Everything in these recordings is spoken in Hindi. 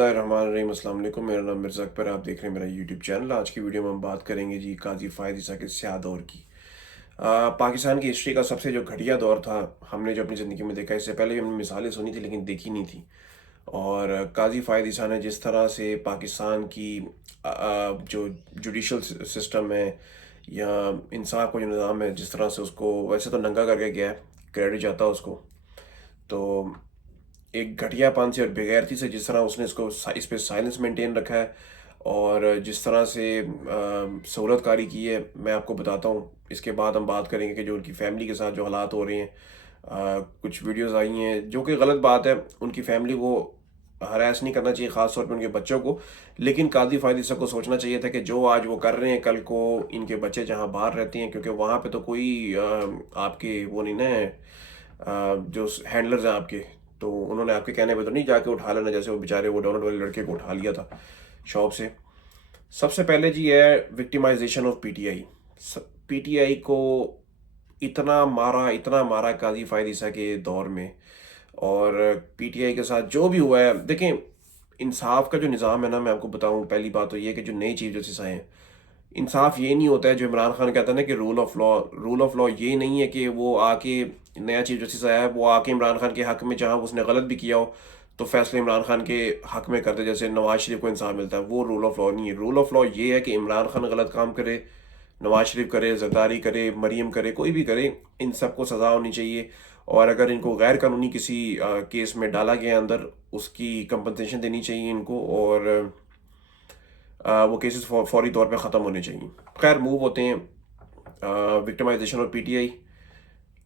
बिस्मिल्लाहिर्रहमानिर्रहीम, अस्सलाम वालेकुम। मेरा नाम मिर्ज़ा अकबर, आप देख रहे हैं मेरा यूट्यूब चैनल। आज की वीडियो में हम बात करेंगे जी काज़ी फ़ायद ईसा के स्याह दौर की। पाकिस्तान की हिस्ट्री का सबसे जो घटिया दौर था, हमने जो अपनी ज़िंदगी में देखा, इससे पहले भी हमने मिसालें सुनी थी लेकिन देखी नहीं थी। और काज़ी फ़ायद ईसा ने जिस तरह से पाकिस्तान की जो जुडिशल सिस्टम है या इंसाफ का जो निज़ाम है, जिस तरह से उसको वैसे तो नंगा करके गया है, क्रेडिट जाता है उसको। तो एक घटियापन से और बेगैरती से जिस तरह उसने इस पे साइलेंस मेंटेन रखा है और जिस तरह से सहूलतकारी की है, मैं आपको बताता हूँ। इसके बाद हम बात करेंगे कि जो उनकी फैमिली के साथ जो हालात हो रहे हैं। कुछ वीडियोस आई हैं जो कि गलत बात है, उनकी फैमिली को हरास नहीं करना चाहिए, ख़ास तौर पे उनके बच्चों को। लेकिन कादी फ़ायद ईसा को सोचना चाहिए था कि जो आज वो कर रहे हैं, कल को इनके बच्चे जहाँ बाहर रहते हैं, क्योंकि वहाँ पे तो कोई आपके वो नहीं ना है, जो हैंडलर्स हैं आपके, तो उन्होंने आपके कहने पे तो नहीं जाके उठा लेना, जैसे वो बेचारे वो डोनट वाले लड़के को उठा लिया था शॉप से। सबसे पहले जी है विक्टिमाइजेशन ऑफ पीटीआई। पीटीआई को इतना मारा काजी फायद ईसा के दौर में। और पीटीआई के साथ जो भी हुआ है, देखें, इंसाफ का जो निज़ाम है ना, मैं आपको बताऊं, पहली बात तो ये कि जो नई चीफ जस्टिस आए हैं, इंसाफ ये नहीं होता है जो इमरान खान कहता है ना कि रूल ऑफ लॉ ये नहीं है कि वो आके, नया चीफ जस्टिस आया है, वो आके इमरान खान के हक में जहां उसने गलत भी किया हो तो फैसले इमरान खान के हक में करते, जैसे नवाज शरीफ को इंसाफ मिलता है। वो रूल ऑफ लॉ नहीं है। रूल ऑफ लॉ ये है कि इमरान खान गलत काम करे, नवाज शरीफ करे, जरदारी करे, मरीम करे, कोई भी करे, इन सबको सज़ा होनी चाहिए। और अगर इनको गैर कानूनी किसी केस में डाला गया अंदर, उसकी कंपनसेशन देनी चाहिए इनको। और वो केसेस फौरी तौर पे ख़त्म होने चाहिए। खैर, मूव होते हैं। विक्टिमाइजेशन और पीटीआई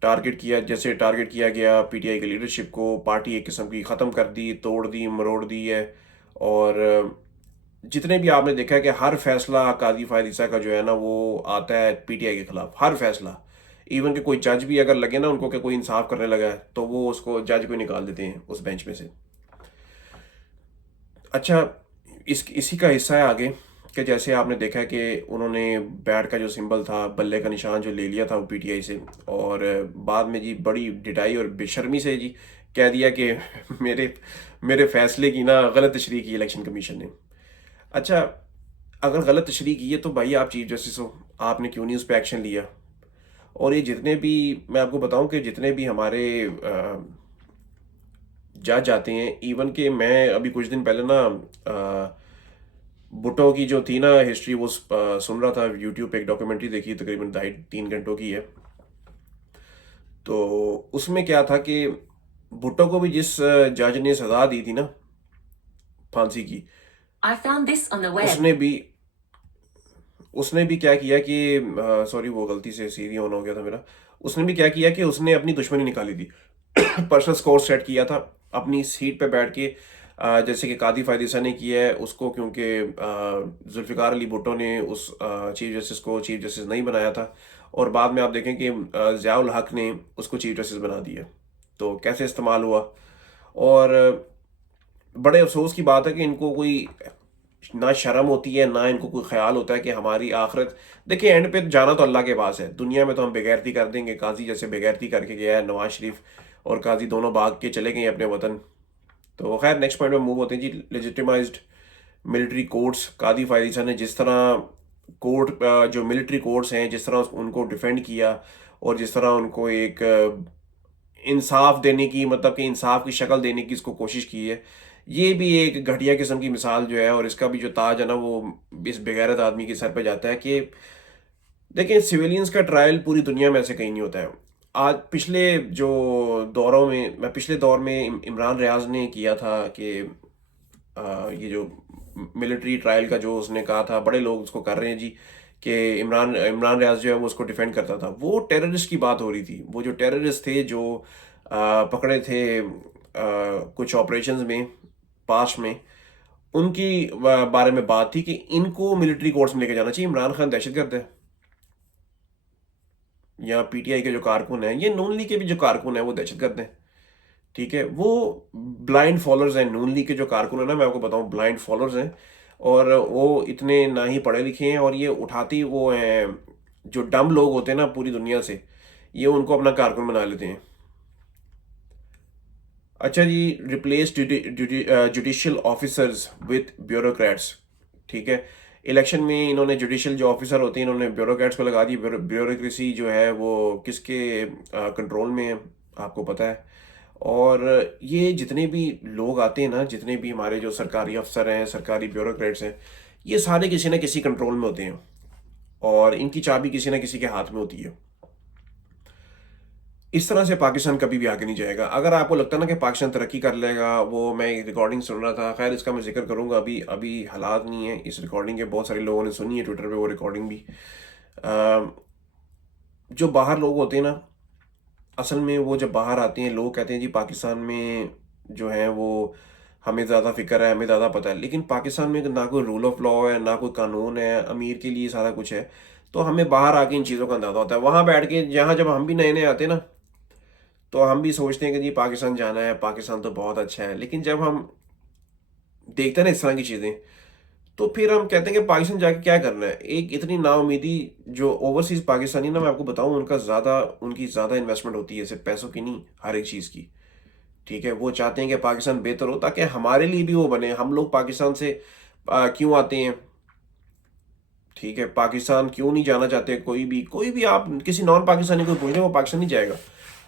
टारगेट किया गया पीटीआई की लीडरशिप को। पार्टी एक किस्म की ख़त्म कर दी, तोड़ दी, मरोड़ दी है। और जितने भी आपने देखा है कि हर फैसला कादी फायद ईसा का जो है ना, वो आता है पीटीआई के खिलाफ, हर फैसला। इवन कि कोई जज भी अगर लगे ना उनको कि कोई इंसाफ करने लगा है, तो वो उसको जज को निकाल देते हैं उस बेंच में से। अच्छा, इसी का हिस्सा है आगे कि जैसे आपने देखा है कि उन्होंने बैट का जो सिंबल था, बल्ले का निशान जो ले लिया था वो पीटीआई से। और बाद में जी बड़ी डिटाई और बेशर्मी से जी कह दिया कि मेरे मेरे फैसले की ना गलत तशरीह की इलेक्शन कमीशन ने। अच्छा, अगर गलत तशरीह की है तो भाई आप चीफ जस्टिस हो, आपने क्यों नहीं उस पर एक्शन लिया? और ये जितने भी, मैं आपको बताऊं कि जितने भी हमारे जज आते हैं, इवन कि मैं अभी कुछ दिन पहले ना भुट्टो की जो थी ना हिस्ट्री, वो सुन रहा था यूट्यूब पे। एक डॉक्यूमेंट्री देखी, तकरीबन 2.5-3 घंटों की है। तो उसमें क्या था कि भुट्टो को भी जिस जज ने सजा दी थी ना, फांसी की, I found this on the web. उसने भी उसने भी क्या किया कि, सॉरी, वो गलती से सीरी ऑन हो गया था मेरा। उसने भी क्या किया कि उसने अपनी दुश्मनी निकाली थी। पर्सनल स्कोर सेट किया था अपनी सीट पे बैठ के। जैसे कि कादी फायद ईसा ने किया है उसको, क्योंकि जुल्फ़िकार अली भुट्टो ने उस चीफ जस्टिस को चीफ जस्टिस नहीं बनाया था। और बाद में आप देखें कि ज़ियाउल हक ने उसको चीफ जस्टिस बना दिया। तो कैसे इस्तेमाल हुआ। और बड़े अफसोस की बात है कि इनको कोई ना शर्म होती है, ना इनको कोई ख्याल होता है कि हमारी आखिरत। देखिए, एंड पे जाना तो अल्लाह के पास है। दुनिया में तो हम बेगैरती कर देंगे, काजी जैसे बेगैरती करके गया है नवाज शरीफ, और काजी दोनों भाग के चले गए अपने वतन। तो खैर, नेक्स्ट पॉइंट में मूव होते हैं जी। Legitimised military courts. कादी फायद ईसा ने जिस तरह कोर्ट, जो मिलिट्री कोर्ट्स हैं, जिस तरह उनको डिफेंड किया और जिस तरह उनको एक इंसाफ देने की, मतलब कि इंसाफ की शक्ल देने की इसको कोशिश की है, ये भी एक घटिया किस्म की मिसाल जो है। और इसका भी जो ताज है ना, वो इस बेगैरत आदमी के सर पे जाता है कि देखिए, सिविलियंस का ट्रायल पूरी दुनिया में ऐसे कहीं नहीं होता है। आज पिछले जो दौरों में, मैं पिछले दौर में इमरान रियाज ने किया था कि ये जो मिलिट्री ट्रायल का जो उसने कहा था, बड़े लोग उसको कर रहे हैं जी कि इमरान इमरान रियाज जो है वो उसको डिफेंड करता था। वो टेररिस्ट की बात हो रही थी। वो जो टेररिस्ट थे जो पकड़े थे कुछ ऑपरेशंस में पास्ट में, उनकी बारे में बात थी कि इनको मिलिट्री कोर्ट्स में लेके जाना चाहिए। इमरान खान दहशतगर्द है, या पीटीआई के जो कारकुन हैं, ये नून लीग के भी जो कारकुन हैं वो दहशतगर्द हैं। ठीक है, वो ब्लाइंड फॉलोअर्स हैं। नून लीग के जो कारकुन है ना, मैं आपको बताऊं, ब्लाइंड फॉलोअर्स हैं। और वो इतने ना ही पढ़े लिखे हैं, और ये उठाती वो हैं, जो डम लोग होते हैं ना पूरी दुनिया से, ये उनको अपना कारकुन बना लेते हैं। अच्छा जी, replace judicial officers with bureaucrats. ठीक है, इलेक्शन में इन्होंने जुडिशियल जो ऑफिसर होते हैं इन्होंने ब्यूरोक्रेट्स को लगा दी। ब्यूरोक्रेसी जो है वो किसके कंट्रोल में है आपको पता है। और ये जितने भी लोग आते हैं ना, जितने भी हमारे जो सरकारी अफसर हैं, सरकारी ब्यूरोक्रेट्स हैं, ये सारे किसी ना किसी कंट्रोल में होते हैं और इनकी चाबी किसी ना किसी के हाथ में होती है। इस तरह से पाकिस्तान कभी भी आगे नहीं जाएगा। अगर आपको लगता है ना कि पाकिस्तान तरक्की कर लेगा, वो मैं एक रिकॉर्डिंग सुन रहा था, खैर इसका मैं जिक्र करूंगा, अभी अभी हालात नहीं है इस रिकॉर्डिंग के। बहुत सारे लोगों ने सुनी है ट्विटर पे वो रिकॉर्डिंग भी। अ, जो बाहर लोग होते हैं ना, असल में वो जब बाहर आते हैं लोग कहते हैं जी पाकिस्तान में जो है वो हमें ज़्यादा फिक्र है, हमें ज़्यादा पता है। लेकिन पाकिस्तान में ना कोई रूल ऑफ लॉ है, ना कोई कानून है, अमीर के लिए सारा कुछ है। तो हमें बाहर आके इन चीज़ों का अंदाजा होता है। वहाँ बैठ के जहाँ जब हम भी नए नए आते हैं ना, तो हम भी सोचते हैं कि जी पाकिस्तान जाना है, पाकिस्तान तो बहुत अच्छा है। लेकिन जब हम देखते हैं ना इस तरह की चीज़ें, तो फिर हम कहते हैं कि पाकिस्तान जाके क्या करना है। एक इतनी नाउमीदी जो ओवरसीज पाकिस्तानी ना, मैं आपको बताऊं उनकी ज़्यादा इन्वेस्टमेंट होती है, सिर्फ पैसों की नहीं, हर एक चीज़ की। ठीक है, वो चाहते हैं कि पाकिस्तान बेहतर हो ताकि हमारे लिए भी वो बने। हम लोग पाकिस्तान से क्यों आते हैं? ठीक है, पाकिस्तान क्यों नहीं जाना चाहते? कोई भी आप किसी नॉन पाकिस्तानी को पूछ लें वो पाकिस्तान नहीं जाएगा।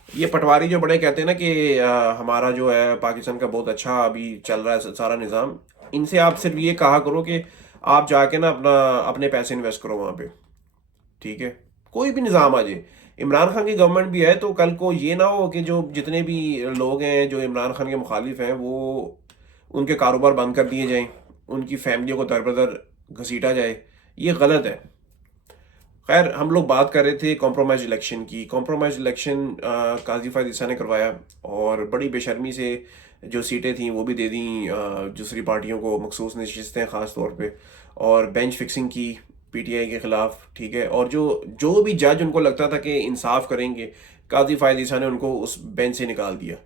ये पटवारी जो बड़े कहते हैं ना कि हमारा जो है पाकिस्तान का बहुत अच्छा अभी चल रहा है सारा निज़ाम, इनसे आप सिर्फ ये कहा करो कि आप जाके ना अपने पैसे इन्वेस्ट करो वहाँ पे। ठीक है, कोई भी निज़ाम आ जाए, इमरान खान की गवर्नमेंट भी है, तो कल को ये ना हो कि जो जितने भी लोग हैं जो इमरान खान के मुखालिफ हैं वो उनके कारोबार बंद कर दिए जाएं, उनकी फैमिलियों को दर बदर घसीटा जाए। ये गलत है। खैर, हम लोग बात कर रहे थे कॉम्प्रोमाइज इलेक्शन की। कॉम्प्रोमाइज इलेक्शन काजी फायद ईसा ने करवाया और बड़ी बेशर्मी से जो सीटें थी वो भी दे दी दूसरी पार्टियों को, मखसूस नशिस्तें ख़ास तौर पे, और बेंच फिक्सिंग की पीटीआई के ख़िलाफ़। ठीक है, और जो जो भी जज उनको लगता था कि इंसाफ करेंगे, काजी फायद ईसा ने उनको उस बेंच से निकाल दिया।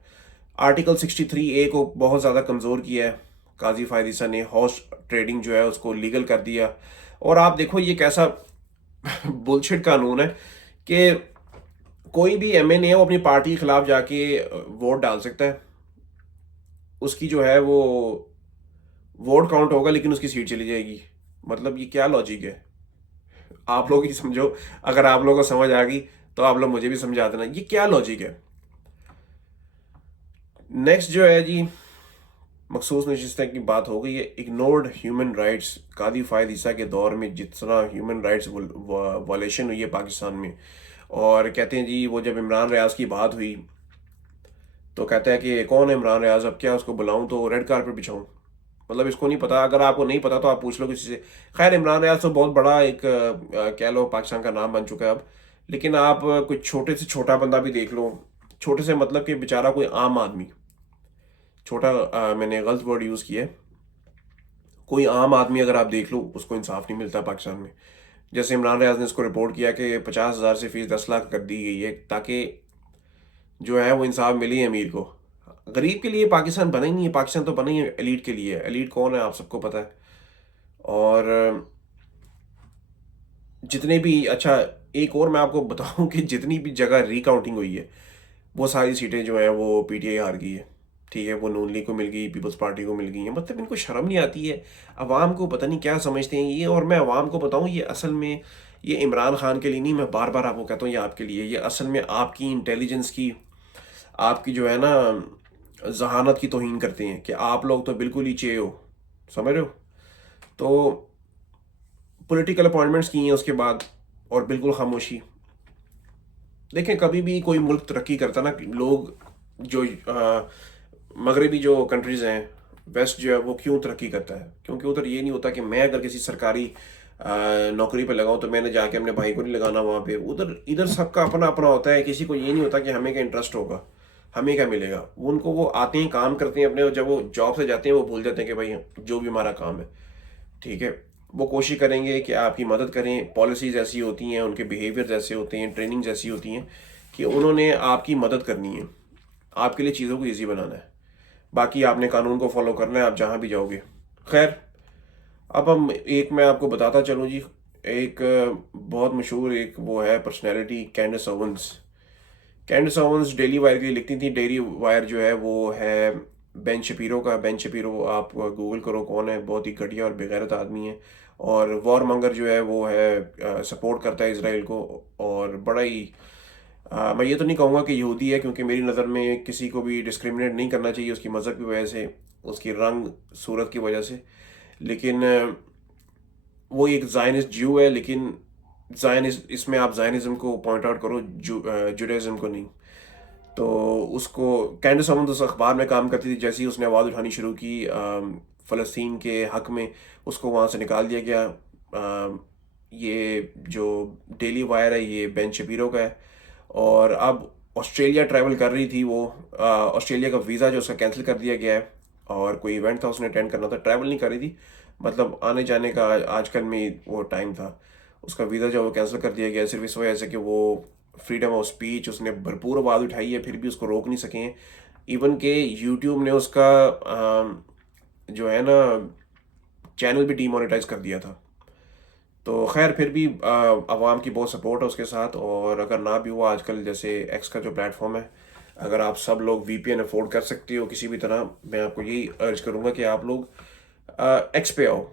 आर्टिकल 63A को बहुत ज़्यादा कमज़ोर किया है काजी फायद ईसा ने। हॉर्स ट्रेडिंग जो है उसको लीगल कर दिया। और आप देखो ये कैसा बुलशिट कानून है कि कोई भी एमएनए है वो अपनी पार्टी के खिलाफ जाके वोट डाल सकता है। उसकी जो है वो वोट काउंट होगा लेकिन उसकी सीट चली जाएगी। मतलब ये क्या लॉजिक है? आप लोग ही समझो। अगर आप लोगों को समझ आ गई तो आप लोग मुझे भी समझा देना, ये क्या लॉजिक है। नेक्स्ट जो है जी, मखसूस नशिस्तें की बात हो गई है। Ignored human rights. कादी फायद ईसा के दौर में जितना ह्यूमन राइट्स वायलेशन हुई है पाकिस्तान में, और कहते हैं जी वो जब इमरान रियाज की बात हुई तो कहता है कि कौन है इमरान रियाज, अब क्या उसको बुलाऊं तो रेड कारपेट बिछाऊं? मतलब इसको नहीं पता। अगर आपको नहीं पता तो आप पूछ लो किसी से। खैर, इमरान रियाज तो बहुत बड़ा एक कह लो पाकिस्तान का नाम बन चुका है अब। लेकिन आप कुछ छोटे से छोटा बंदा भी देख लो, छोटे से मतलब कि बेचारा कोई आम आदमी, छोटा मैंने गलत वर्ड यूज़ किया है, कोई आम आदमी अगर आप देख लो उसको इंसाफ नहीं मिलता पाकिस्तान में। जैसे इमरान रियाज ने इसको रिपोर्ट किया कि 50,000 से फीस 10 लाख कर दी गई है ताकि जो है वो इंसाफ मिले ही अमीर को। गरीब के लिए पाकिस्तान बना ही नहीं है। पाकिस्तान तो बना ही एलीट के लिए है। एलीट कौन है आप सबको पता है। और जितने भी, अच्छा एक और मैं आपको बताऊं कि जितनी भी जगह रिकाउंटिंग हुई है वो सारी सीटें जो हैं वो पीटीआई हार गई है। ठीक है, वो नून लीग को मिल गई, पीपल्स पार्टी को मिल गई है। मतलब इनको शर्म नहीं आती है। अवाम को पता नहीं क्या समझते हैं ये। और मैं अवाम को बताऊं, ये असल में ये इमरान खान के लिए नहीं, मैं बार बार आपको कहता हूँ ये आपके लिए। ये असल में आपकी इंटेलिजेंस की, आपकी जो है ना जहानत की तौहीन करते हैं कि आप लोग तो बिल्कुल ही चे हो। समझ रहे हो? तो पॉलिटिकल अपॉइंटमेंट्स की हैं उसके बाद, और बिल्कुल खामोशी। देखें, कभी भी कोई मुल्क तरक्की करता ना, लोग जो मगरबी जो कंट्रीज़ हैं, वेस्ट जो है वो क्यों तरक्की करता है? क्योंकि उधर ये नहीं होता कि मैं अगर किसी सरकारी नौकरी पे लगाऊं तो मैंने जाके अपने भाई को नहीं लगाना वहाँ पे। उधर इधर सबका अपना अपना होता है। किसी को ये नहीं होता कि हमें क्या इंटरेस्ट होगा, हमें क्या मिलेगा। उनको वो आते हैं, काम करते हैं अपने, और जब वो जॉब से जाते हैं वो भूल जाते हैं कि भाई जो भी हमारा काम है। ठीक है, वो कोशिश करेंगे कि आपकी मदद करें। पॉलिसीज़ ऐसी होती हैं, उनके बिहेवियर्स ऐसे होते हैं, ट्रेनिंग्स ऐसी होती हैं कि उन्होंने आपकी मदद करनी है, आपके लिए चीज़ों को ईजी बनाना है। बाकी आपने कानून को फॉलो करना है आप जहाँ भी जाओगे। खैर, अब हम एक मैं आपको बताता चलूँ जी। एक बहुत मशहूर एक वो है personality, Candace Owens. Candace Owens Daily Wire के लिए लिखती थी। डेली वायर जो है वो है बेन शपीरो का। बेन शपीरो आप गूगल करो कौन है, बहुत ही घटिया और बेगैरत आदमी है। और वॉर मंगर जो है वो है सपोर्ट करता है इसराइल को। और बड़ा ही मैं ये तो नहीं कहूँगा कि यहूदी है, क्योंकि मेरी नज़र में किसी को भी डिस्क्रिमिनेट नहीं करना चाहिए उसकी मज़हब की वजह से, उसकी रंग सूरत की वजह से। लेकिन वो एक ज़ायनिस्ट ज्यू है। लेकिन ज़ायनिस्ट, इसमें आप ज़ायनिज़्म को पॉइंट आउट करो, जुडाइज़्म को नहीं। तो उसको कैंडिस ओवंस उस अखबार में काम करती थी। जैसे ही उसने आवाज़ उठानी शुरू की फ़लस्तीन के हक़ में, उसको वहाँ से निकाल दिया गया। ये जो डेली वायर है ये बेन शपीरो का है। और अब ऑस्ट्रेलिया ट्रैवल कर रही थी वो। ऑस्ट्रेलिया का वीज़ा जो उसका कैंसिल कर दिया गया है, और कोई इवेंट था उसने अटेंड करना था, ट्रैवल नहीं कर रही थी, मतलब आने जाने का आजकल में वो टाइम था। उसका वीज़ा जो वो कैंसिल कर दिया गया है, सिर्फ इस वजह से कि वो फ्रीडम ऑफ स्पीच, उसने भरपूर आवाज़ उठाई है, फिर भी उसको रोक नहीं सके हैं। इवन के यूट्यूब ने उसका जो है ना चैनल भी डीमोनेटाइज कर दिया था। तो खैर फिर भी आवाम की बहुत सपोर्ट है उसके साथ। और अगर ना भी हुआ, आजकल जैसे एक्स का जो प्लेटफॉर्म है, अगर आप सब लोग वीपीएन अफोर्ड कर सकते हो किसी भी तरह, मैं आपको यही अर्ज करूँगा कि आप लोग एक्स पे आओ,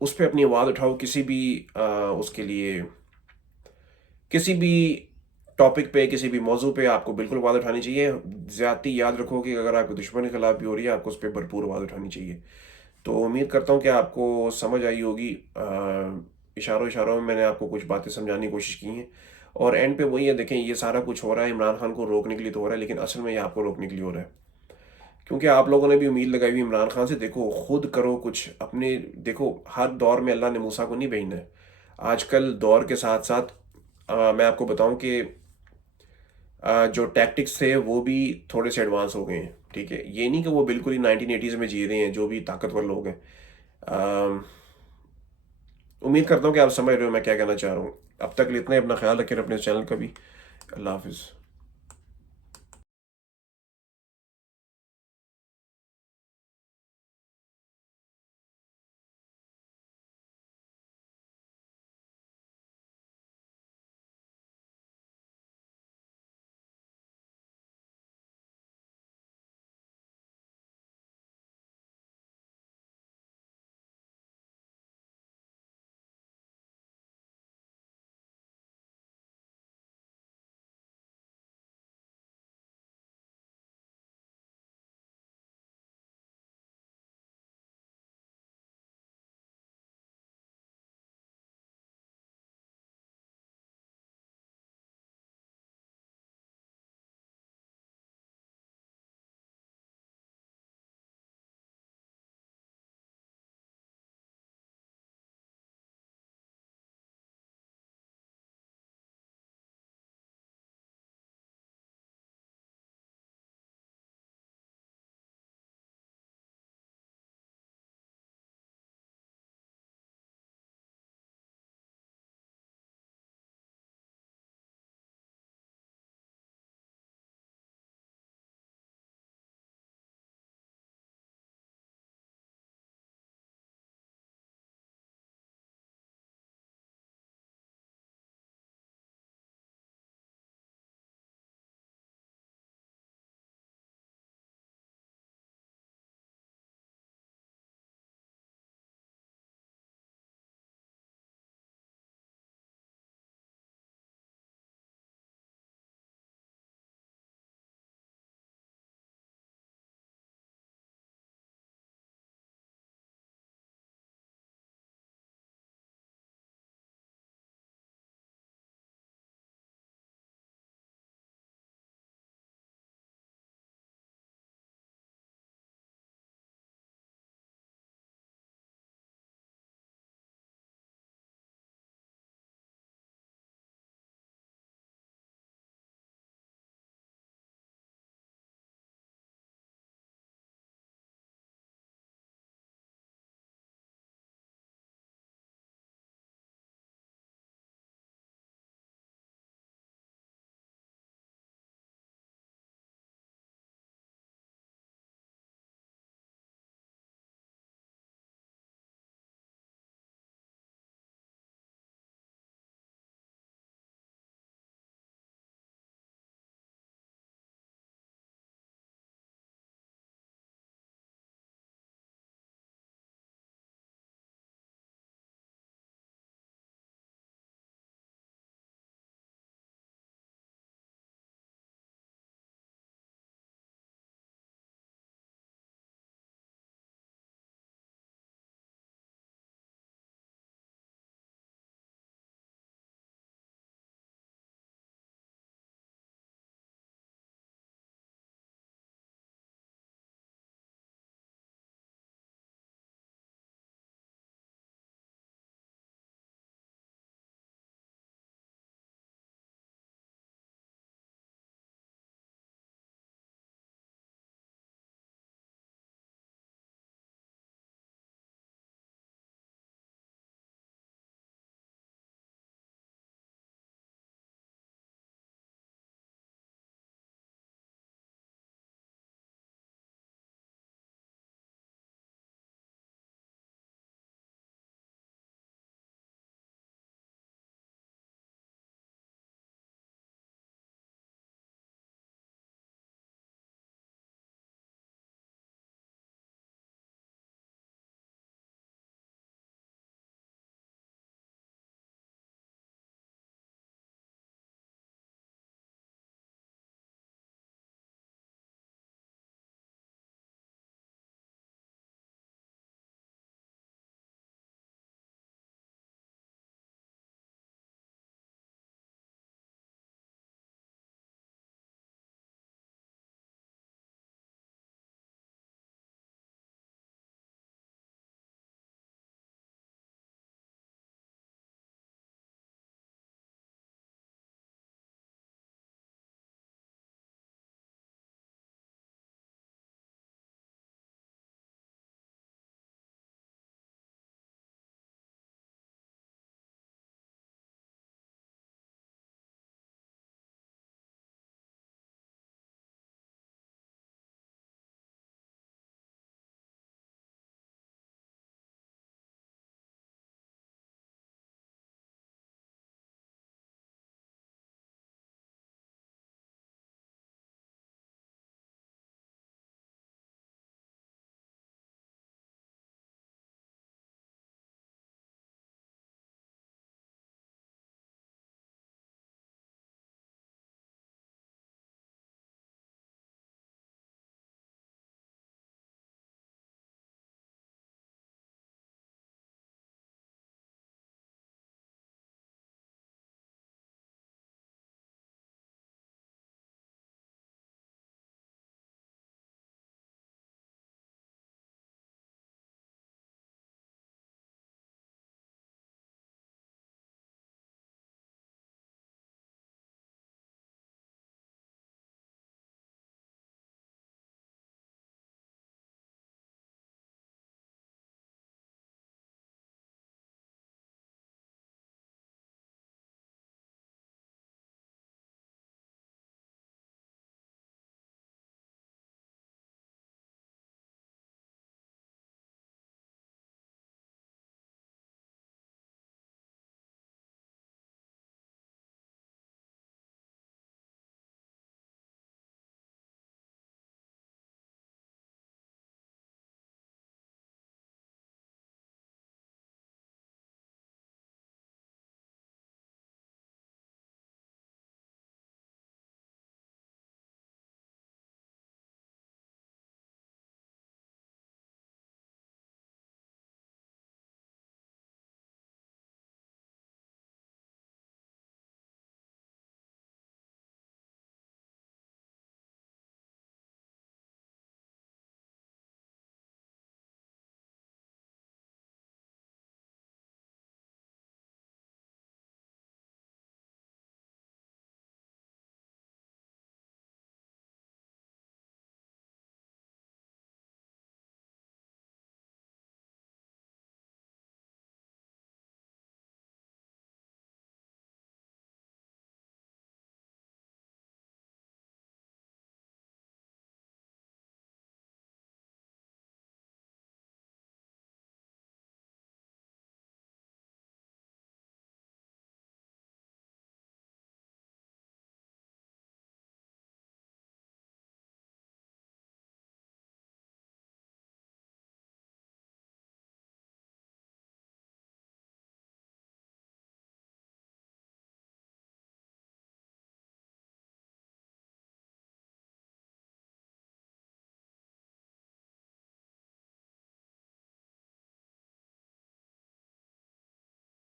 उस पर अपनी आवाज़ उठाओ, किसी भी उसके लिए, किसी भी टॉपिक पे, किसी भी मौजू पे आपको बिल्कुल आवाज़ उठानी चाहिए। ज़्यादती याद रखो कि अगर आपको दुश्मन के खिलाफ भी हो रही है, आपको उस पर भरपूर आवाज़ उठानी चाहिए। तो उम्मीद करता हूँ कि आपको समझ आई होगी। इशारों इशारों में मैंने आपको कुछ बातें समझाने की कोशिश की हैं। और एंड पे वही है, देखें ये सारा कुछ हो रहा है इमरान खान को रोकने के लिए तो हो रहा है, लेकिन असल में ये आपको रोकने के लिए हो रहा है। क्योंकि आप लोगों ने भी उम्मीद लगाई हुई इमरान खान से, देखो खुद करो कुछ अपने। देखो हर दौर में अल्लाह ने मूसा को नहीं भेजना है। आजकल दौर के साथ साथ मैं आपको बताऊं कि जो टैक्टिक्स थे वो भी थोड़े से एडवांस हो गए हैं। ठीक है, ये नहीं कि वो बिल्कुल ही 1980s में जी रहे हैं जो भी ताकतवर लोग हैं। अम, उम्मीद करता हूँ कि आप समझ रहे हो मैं क्या कहना चाह रहा हूँ। अब तक के लिए इतना ही, अपना ख्याल रखें, अपने चैनल का भी। अल्लाह हाफिज़।